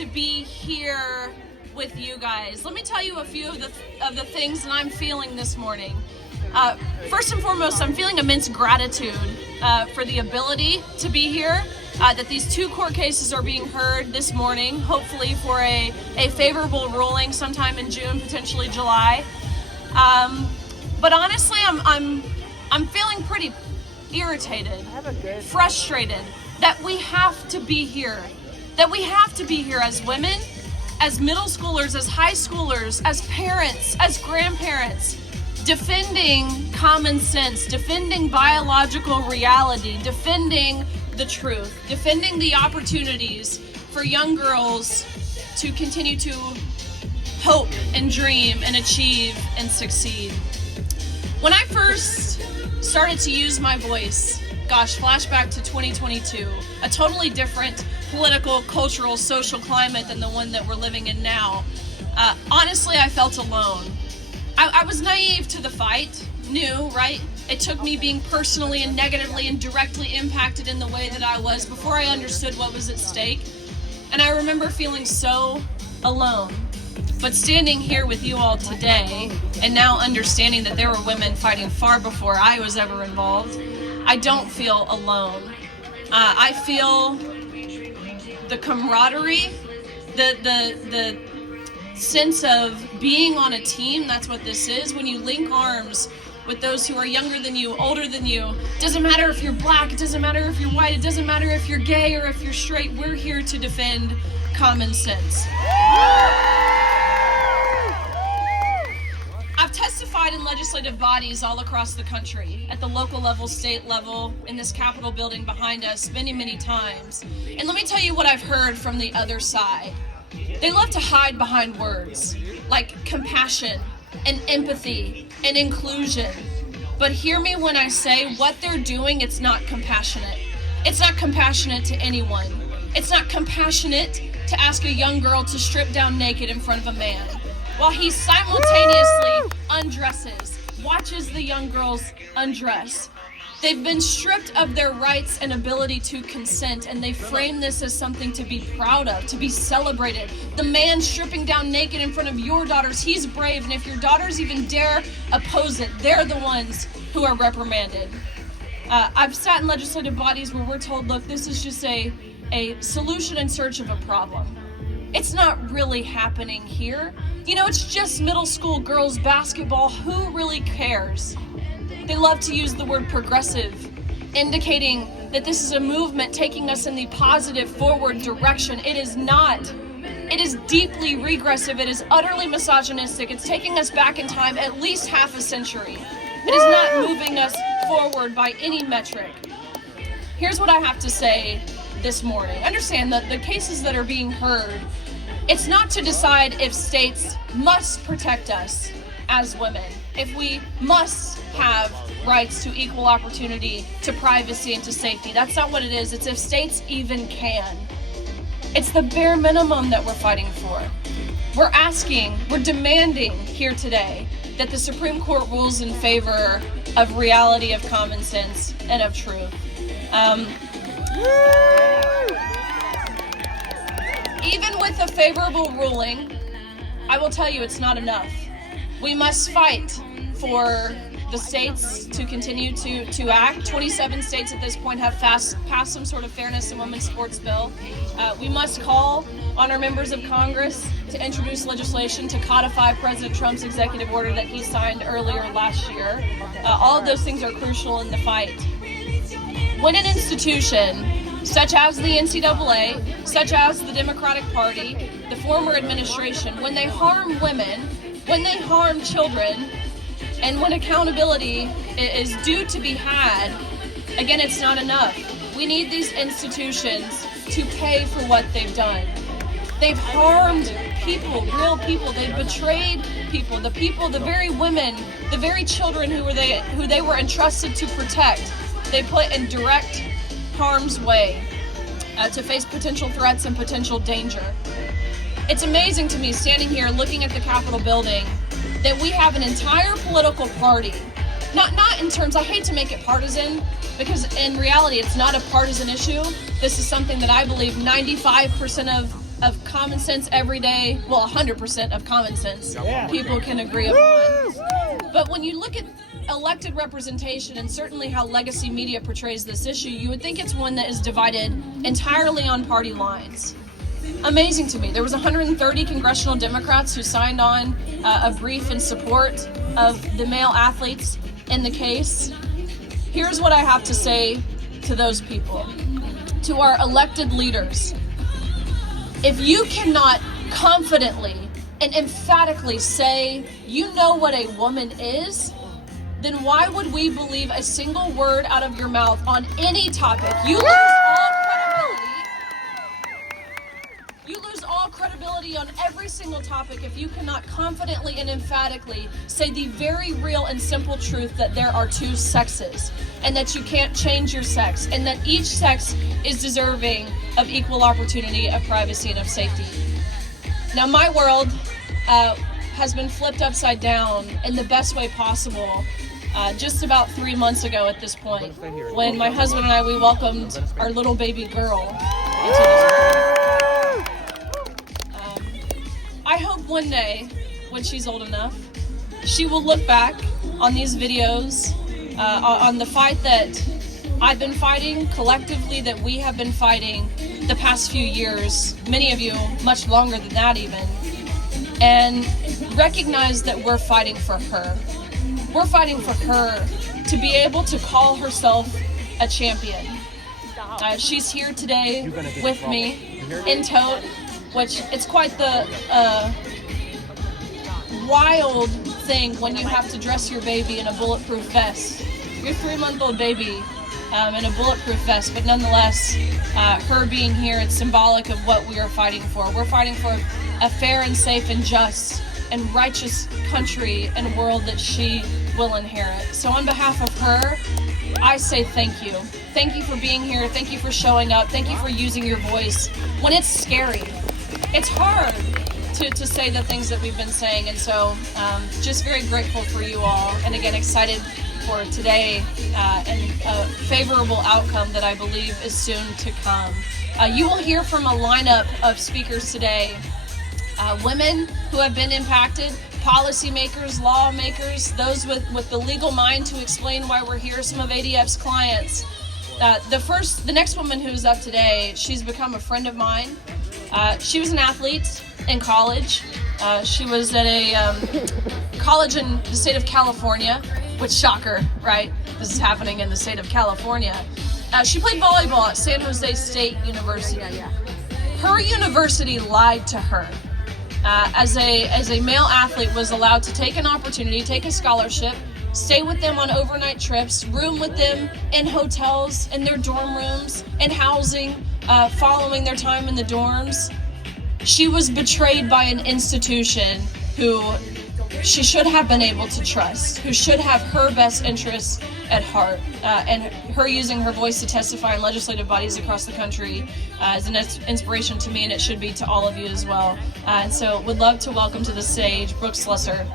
to be here with you guys. Let me tell you a few of the things that I'm feeling this morning. First and foremost, I'm feeling immense gratitude for the ability to be here, that these two court cases are being heard this morning, hopefully for a favorable ruling sometime in June, potentially July. But honestly, I'm feeling pretty irritated, frustrated that we have to be here, as women, as middle schoolers, as high schoolers, as parents, as grandparents, defending common sense, defending biological reality, defending the truth, defending the opportunities for young girls to continue to hope and dream and achieve and succeed. When I first started to use my voice, flashback to 2022, a totally different political, cultural, social climate than the one that we're living in now. Honestly, I felt alone. I was naive to the fight, new, right? It took me being personally and negatively and directly impacted in the way that I was before I understood what was at stake. And I remember feeling so alone. But standing here with you all today, and now understanding that there were women fighting far before I was ever involved, I don't feel alone. I feel the camaraderie, the sense of being on a team. That's what this is. When you link arms with those who are younger than you, older than you, doesn't matter if you're black, it doesn't matter if you're white, it doesn't matter if you're gay or if you're straight, we're here to defend common sense. I've testified in legislative bodies all across the country, at the local level, state level, in this Capitol building behind us many, many times. And let me tell you what I've heard from the other side. They love to hide behind words like compassion and empathy and inclusion. But hear me when I say what they're doing, it's not compassionate. It's not compassionate to anyone. It's not compassionate to ask a young girl to strip down naked in front of a man, while he simultaneously undresses, watches the young girls undress. They've been stripped of their rights and ability to consent, and they frame this as something to be proud of, to be celebrated. The man stripping down naked in front of your daughters, he's brave, and if your daughters even dare oppose it, they're the ones who are reprimanded. I've sat in legislative bodies where we're told, look, this is just a solution in search of a problem. It's not really happening here. You know, it's just middle school girls basketball. Who really cares? They love to use the word progressive, indicating that this is a movement taking us in the positive forward direction. It is not. It is deeply regressive. It is utterly misogynistic. It's taking us back in time at least half a century. It is not moving us forward by any metric. Here's what I have to say this morning. Understand that the cases that are being heard, it's not to decide if states must protect us as women, if we must have rights to equal opportunity, to privacy, and to safety. That's not what it is. It's if states even can. It's the bare minimum that we're fighting for. We're asking, we're demanding here today that the Supreme Court rules in favor of reality, of common sense, and of truth. Even with a favorable ruling, I will tell you it's not enough. We must fight for the states to continue to act. 27 states at this point have passed some sort of fairness in women's sports bill. We must call on our members of Congress to introduce legislation to codify President Trump's executive order that he signed earlier last year. All of those things are crucial in the fight. When an institution, such as the NCAA, such as the Democratic Party, the former administration, when they harm women, when they harm children, and when accountability is due to be had, again, it's not enough. We need these institutions to pay for what they've done. They've harmed people, real people. They've betrayed people, the very women, the very children who they were entrusted to protect. They put in direct harm's way to face potential threats and potential danger. It's amazing to me, standing here looking at the Capitol building, that we have an entire political party, not in terms, I hate to make it partisan, because in reality it's not a partisan issue. This is something that I believe 95% of of common sense every day. Well, 100% of common sense people can agree upon. But when you look at elected representation and certainly how legacy media portrays this issue, you would think it's one that is divided entirely on party lines. Amazing to me. There was 130 congressional Democrats who signed on a brief in support of the male athletes in the case. Here's what I have to say to those people, to our elected leaders. If you cannot confidently and emphatically say you know what a woman is, then why would we believe a single word out of your mouth on any topic? You lose all credibility. You lose all credibility on every single topic if you cannot confidently and emphatically say the very real and simple truth that there are two sexes and that you can't change your sex and that each sex is deserving of equal opportunity, of privacy, and of safety. Now, my world has been flipped upside down in the best way possible just about 3 months ago at this point, when my husband and we welcomed our little baby girl into this world. I hope one day, when she's old enough, she will look back on these videos, on the fight that I've been fighting collectively, that we have been fighting the past few years, many of you much longer than that even, and recognize that we're fighting for her. We're fighting for her to be able to call herself a champion. She's here today with me in tote, which it's quite the wild thing when you have to dress your baby in a bulletproof vest. Your 3-month-old baby in a bulletproof vest, but nonetheless, her being here, it's symbolic of what we are fighting for. We're fighting for a fair and safe and just and righteous country and world that she will inherit. So on behalf of her, I say thank you. Thank you for being here. Thank you for showing up. Thank you for using your voice when it's scary. It's hard to say the things that we've been saying, and so just very grateful for you all, and again excited for today and a favorable outcome that I believe is soon to come. You will hear from a lineup of speakers today. Women who have been impacted, policymakers, lawmakers, those with the legal mind to explain why we're here, some of ADF's clients. The next woman who's up today, she's become a friend of mine. She was an athlete in college. She was at a college in the state of California, which, shocker, right? This is happening in the state of California. She played volleyball at San Jose State University. Her university lied to her. As a male athlete, was allowed to take an opportunity, take a scholarship, stay with them on overnight trips, room with them in hotels, in their dorm rooms, in housing, following their time in the dorms. She was betrayed by an institution who she should have been able to trust, who should have her best interests at heart, and her using her voice to testify in legislative bodies across the country is an inspiration to me, and it should be to all of you as well. And so would love to welcome to the stage Brooke Slusser.